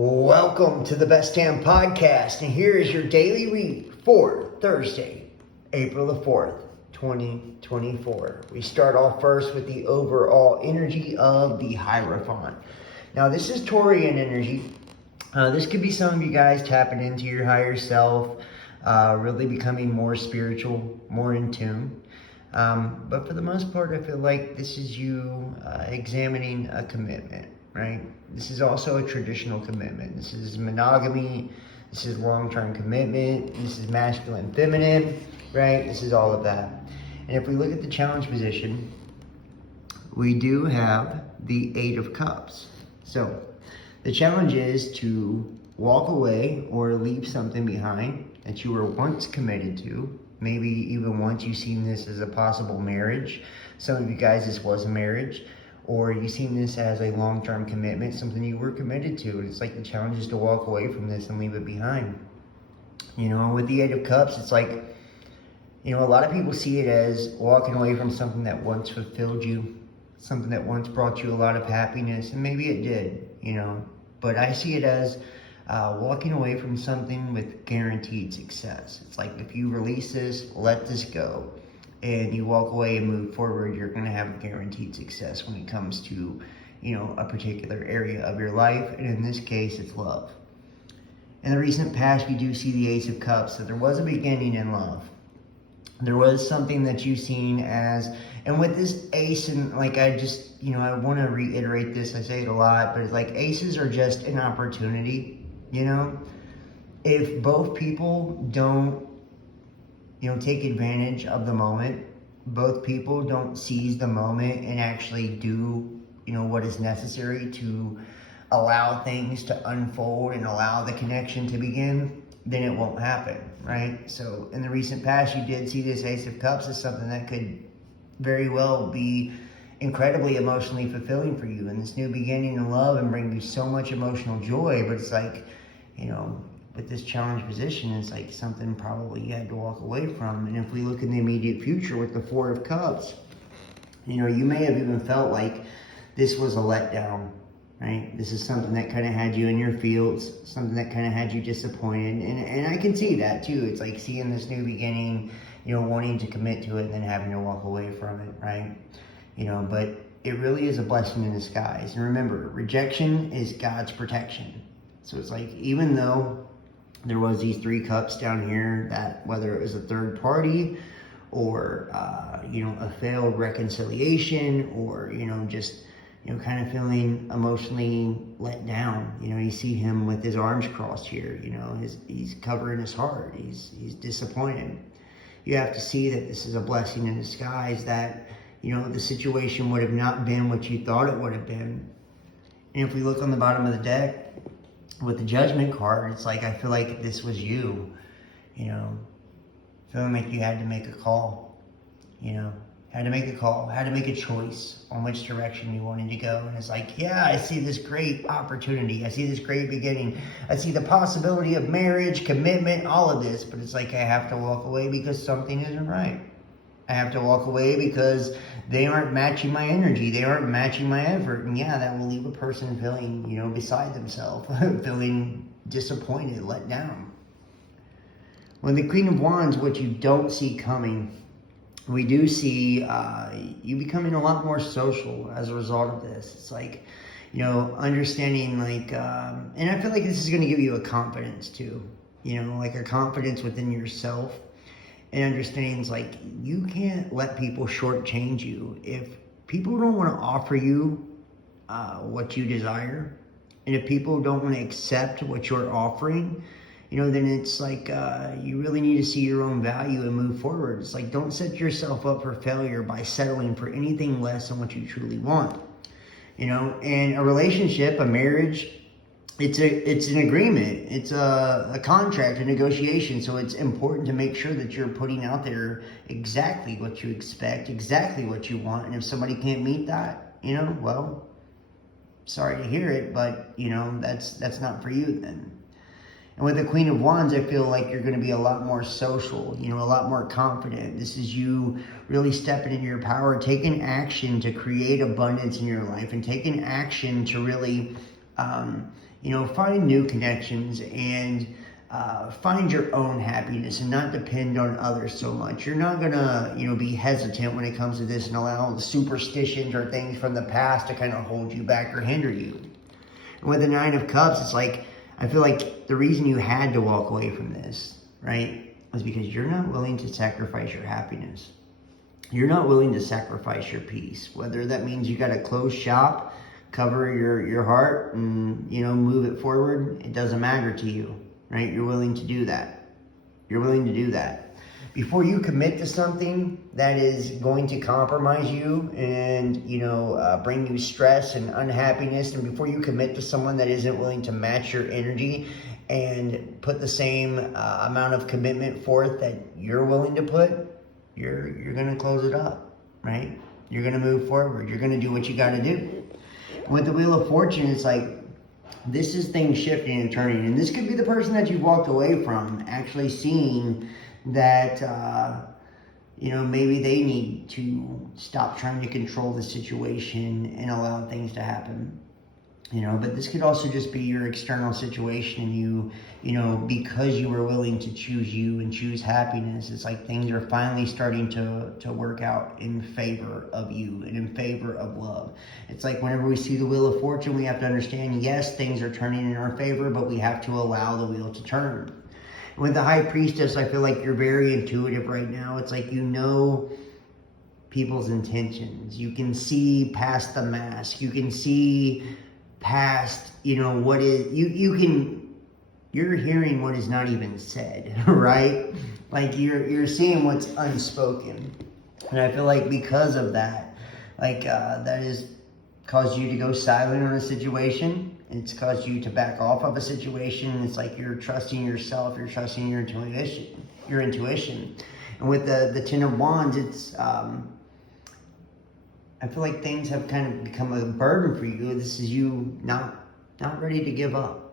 Welcome to the Best Damn Podcast, and here is your daily read for Thursday, April the 4th, 2024. We start off first with the overall energy of the Hierophant. Now, this is Taurian energy. This could be some of you guys tapping into your higher self, really becoming more spiritual, more in tune. But for the most part, I feel like this is you examining a commitment. Right? This is also a traditional commitment. This is monogamy. This is long-term commitment. This is masculine, feminine, right? This is all of that. And if we look at the challenge position, we do have the Eight of Cups. So the challenge is to walk away or leave something behind that you were once committed to. Maybe even once you've seen this as a possible marriage. Some of you guys, this was a marriage. Or you've seen this as a long-term commitment, something you were committed to. It's like the challenge is to walk away from this and leave it behind. You know, with the Eight of Cups, it's like, you know, a lot of people see it as walking away from something that once fulfilled you, something that once brought you a lot of happiness, and maybe it did, you know. But I see it as walking away from something with guaranteed success. It's like if you release this, let this go, and you walk away and move forward, you're going to have guaranteed success when it comes to, you know, a particular area of your life. And in this case, it's love. In the recent past, we do see the Ace of Cups, that there was a beginning in love. There was something that you've seen as, and with this ace, and like I just, you know, I want to reiterate this, I say it a lot, but it's like aces are just an opportunity, you know? If both people don't, you know, take advantage of the moment, both people don't seize the moment and actually do, you know, what is necessary to allow things to unfold and allow the connection to begin, then it won't happen, right? So in the recent past, you did see this Ace of Cups as something that could very well be incredibly emotionally fulfilling for you in this new beginning in love and bring you so much emotional joy. But it's like, you know, with this challenge position, it's like something probably you had to walk away from. And if we look in the immediate future with the Four of Cups, you know, you may have even felt like this was a letdown, right? This is something that kind of had you in your feels, something that kind of had you disappointed. And I can see that too. It's like seeing this new beginning, you know, wanting to commit to it and then having to walk away from it, right? You know, but it really is a blessing in disguise. And remember, rejection is God's protection. So it's like, even though there was these three cups down here, that whether it was a third party or, you know, a failed reconciliation or, you know, just, you know, kind of feeling emotionally let down. You know, you see him with his arms crossed here, you know, he's covering his heart. He's disappointed. You have to see that this is a blessing in disguise, that, you know, the situation would have not been what you thought it would have been. And if we look on the bottom of the deck, with the Judgment card, it's like, I feel like this was you know, feeling like you had to make a call, you know, had to make a choice on which direction you wanted to go. And it's like, yeah, I see this great opportunity. I see this great beginning. I see the possibility of marriage, commitment, all of this. But it's like, I have to walk away because something isn't right. I have to walk away because they aren't matching my energy. They aren't matching my effort. And yeah, that will leave a person feeling, you know, beside themselves, feeling disappointed, let down. When the Queen of Wands, what you don't see coming, we do see you becoming a lot more social as a result of this. It's like, you know, understanding like, and I feel like this is going to give you a confidence too, you know, like a confidence within yourself. And understands like you can't let people shortchange you. If people don't want to offer you what you desire, and if people don't want to accept what you're offering, you know, then it's like you really need to see your own value and move forward. It's like, don't set yourself up for failure by settling for anything less than what you truly want. You know, and a relationship, a marriage, it's an agreement. It's a contract, a negotiation. So it's important to make sure that you're putting out there exactly what you expect, exactly what you want. And if somebody can't meet that, you know, well, sorry to hear it, but you know, that's not for you then. And with the Queen of Wands, I feel like you're going to be a lot more social, you know, a lot more confident. This is you really stepping into your power, taking action to create abundance in your life, and taking action to really find new connections and find your own happiness and not depend on others so much. You're not gonna, be hesitant when it comes to this and allow the superstitions or things from the past to kind of hold you back or hinder you. And with the Nine of Cups, it's like, I feel like the reason you had to walk away from this, right, was because you're not willing to sacrifice your happiness. You're not willing to sacrifice your peace. Whether that means you got to close shop, cover your heart, and, move it forward, it doesn't matter to you, right? You're willing to do that. You're willing to do that. Before you commit to something that is going to compromise you and, bring you stress and unhappiness, and before you commit to someone that isn't willing to match your energy and put the same amount of commitment forth that you're willing to put, you're going to close it up, right? You're going to move forward. You're going to do what you got to do. With the Wheel of Fortune, it's like, this is things shifting and turning. And this could be the person that you walked away from actually seeing that, maybe they need to stop trying to control the situation and allow things to happen. But this could also just be your external situation, and because you were willing to choose you and choose happiness, it's like things are finally starting to work out in favor of you and in favor of love. It's like whenever we see the Wheel of Fortune, we have to understand, yes, things are turning in our favor, but we have to allow the wheel to turn. With the High Priestess, I feel like you're very intuitive right now. It's like people's intentions. You can see past the mask. You can see past, what is, you're hearing what is not even said, right? Like you're seeing what's unspoken. And I feel like because of that, that has caused you to go silent on a situation. It's caused you to back off of a situation. It's like you're trusting yourself, you're trusting your intuition. And with the Ten of Wands, it's, I feel like things have kind of become a burden for you. This is you not ready to give up,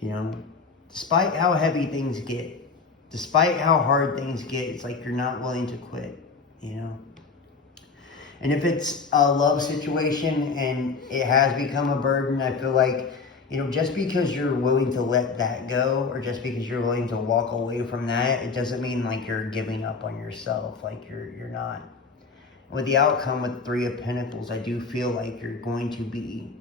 Despite how heavy things get, despite how hard things get, it's like you're not willing to quit, And if it's a love situation and it has become a burden, I feel like, just because you're willing to let that go, or just because you're willing to walk away from that, it doesn't mean like you're giving up on yourself, like you're not. With the outcome with Three of Pentacles, I do feel like you're going to be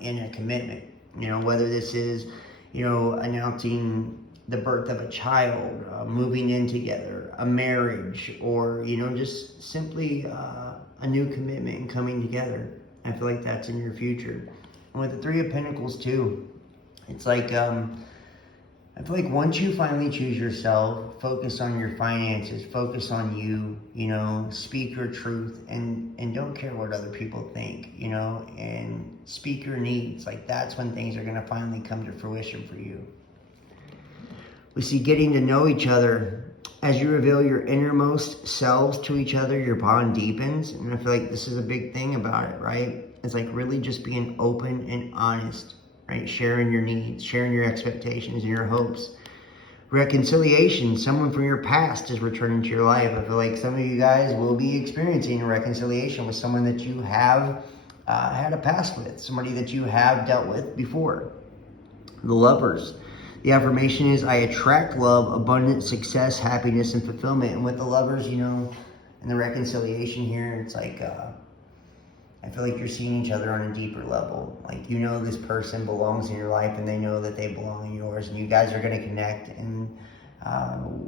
in a commitment. Whether this is, announcing the birth of a child, moving in together, a marriage, or, just simply a new commitment and coming together. I feel like that's in your future. And with the Three of Pentacles too, it's like, I feel like once you finally choose yourself, focus on your finances, focus on you, speak your truth, and don't care what other people think, and speak your needs. Like that's when things are going to finally come to fruition for you. We see getting to know each other. As you reveal your innermost selves to each other, your bond deepens. And I feel like this is a big thing about it, right? It's like really just being open and honest, right? Sharing your needs, sharing your expectations and your hopes. Reconciliation, someone from your past is returning to your life. I feel like some of you guys will be experiencing a reconciliation with someone that you have had a past with, somebody that you have dealt with before. The Lovers. The affirmation is, I attract love, abundance, success, happiness, and fulfillment. And with the Lovers, in the reconciliation here, it's like, I feel like you're seeing each other on a deeper level. Like, this person belongs in your life and they know that they belong in yours, and you guys are going to connect. And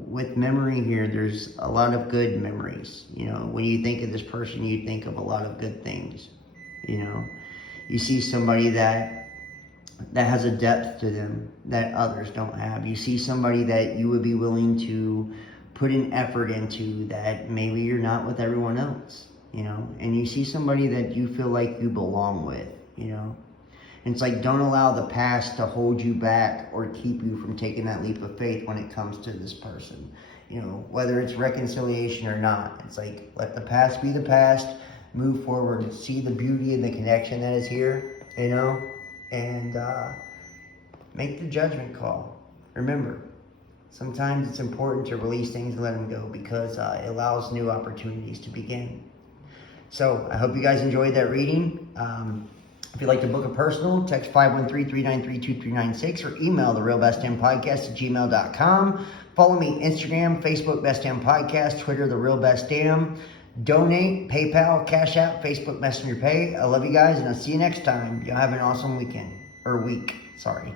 with memory here, there's a lot of good memories. When you think of this person, you think of a lot of good things. You see somebody that has a depth to them that others don't have. You see somebody that you would be willing to put an effort into that maybe you're not with everyone else, and you see somebody that you feel like you belong with, and it's like, don't allow the past to hold you back or keep you from taking that leap of faith when it comes to this person, whether it's reconciliation or not. It's like, let the past be the past, move forward, see the beauty and the connection that is here, and make the judgment call. Remember, sometimes it's important to release things and let them go, because it allows new opportunities to begin. So I hope you guys enjoyed that reading. If you'd like to book a personal, text 513-393-2396 or email therealbestdampodcast@gmail.com. Follow me Instagram, Facebook, Best Damn Podcast, Twitter, The Real Best Damn. Donate, PayPal, Cash App, Facebook Messenger Pay. I love you guys, and I'll see you next time. Y'all have an awesome weekend. Or week. Sorry.